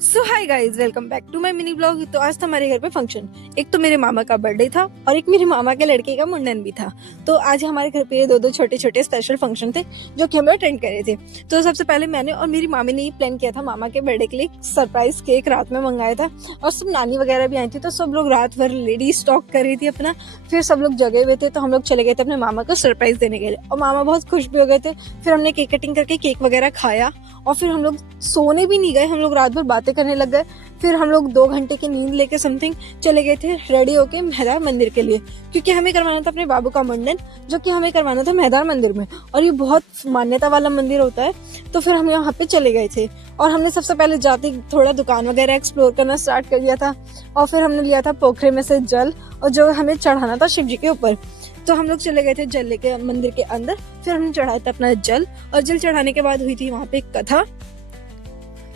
So hi guys, welcome back to my mini blog. तो आज था हमारे घर पे फंक्शन। एक तो मेरे मामा का बर्थडे था और एक मेरे मामा के लड़के का मुंडन भी था। तो आज हमारे घर पे ये दो छोटे छोटे स्पेशल फंक्शन थे जो कि हम लोग अटेंड करे थे। तो सबसे पहले मैंने और मेरी मामी ने ये प्लान किया था, मामा के बर्थडे के लिए सरप्राइज केक रात में मंगाया था और सब नानी वगैरह भी आई थी। तो सब लोग रात भर लेडी स्टॉक कर रही थी अपना। फिर सब लोग जगे हुए थे तो हम लोग चले गए थे अपने मामा को सरप्राइज देने के लिए और मामा बहुत खुश भी हो गए थे। फिर हमने केक कटिंग करके केक वगैरह खाया और फिर हम लोग सोने भी नहीं गए, हम लोग रात भर बातें करने लग गए। फिर हम लोग 2 घंटे की नींद लेके समथिंग चले गए थे रेडी होके मेहदार मंदिर के लिए, क्योंकि हमें करवाना था अपने बाबू का मुंडन, जो कि हमें करवाना था मेहदार मंदिर में और ये बहुत मान्यता वाला मंदिर होता है। तो फिर हम यहाँ पे चले गए थे और हमने सबसे पहले जाते थोड़ा दुकान वगैरह एक्सप्लोर करना स्टार्ट कर दिया था और फिर हमने लिया था पोखरे में से जल और जो हमें चढ़ाना था शिव जी के ऊपर। तो हम लोग चले गए थे जल लेके मंदिर के अंदर। फिर हमने चढ़ाया था अपना जल और जल चढ़ाने के बाद हुई थी वहाँ पे एक कथा।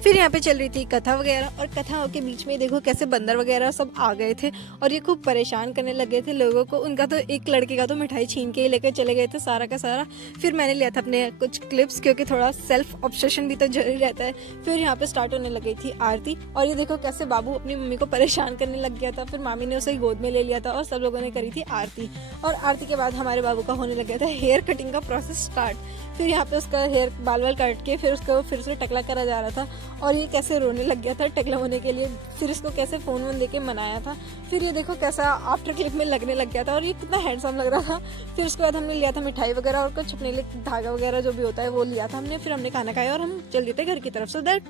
फिर यहाँ पे चल रही थी कथा वगैरह और कथा के बीच में देखो कैसे बंदर वगैरह सब आ गए थे और ये खूब परेशान करने लगे थे लोगों को। उनका तो एक लड़के का तो मिठाई छीन के ही लेकर चले गए थे सारा का सारा। फिर मैंने लिया था अपने कुछ क्लिप्स, क्योंकि थोड़ा सेल्फ ऑब्सेशन भी तो जरूरी रहता है। फिर यहाँ पे स्टार्ट होने लगी थी आरती और ये देखो कैसे बाबू अपनी मम्मी को परेशान करने लग गया था। फिर मामी ने उसे गोद में ले लिया था और सब लोगों ने करी थी आरती। और आरती के बाद हमारे बाबू का होने लग गया था हेयर कटिंग का प्रोसेस स्टार्ट। फिर यहाँ पे उसका हेयर बाल वाल काट के फिर उसको फिर से टकला करा जा रहा था और ये कैसे रोने लग गया था टकला होने के लिए। फिर इसको कैसे फोन वोन देके मनाया था। फिर ये देखो कैसा आफ्टर क्लिप में लगने लग गया था और ये कितना हैंडसम लग रहा था। फिर उसके बाद हमने लिया था मिठाई वगैरह और कुछ अपने लिए धागा वगैरह जो भी होता है वो लिया था हमने। फिर हमने खाना खाया और हम चल दिए थे घर की तरफ। So that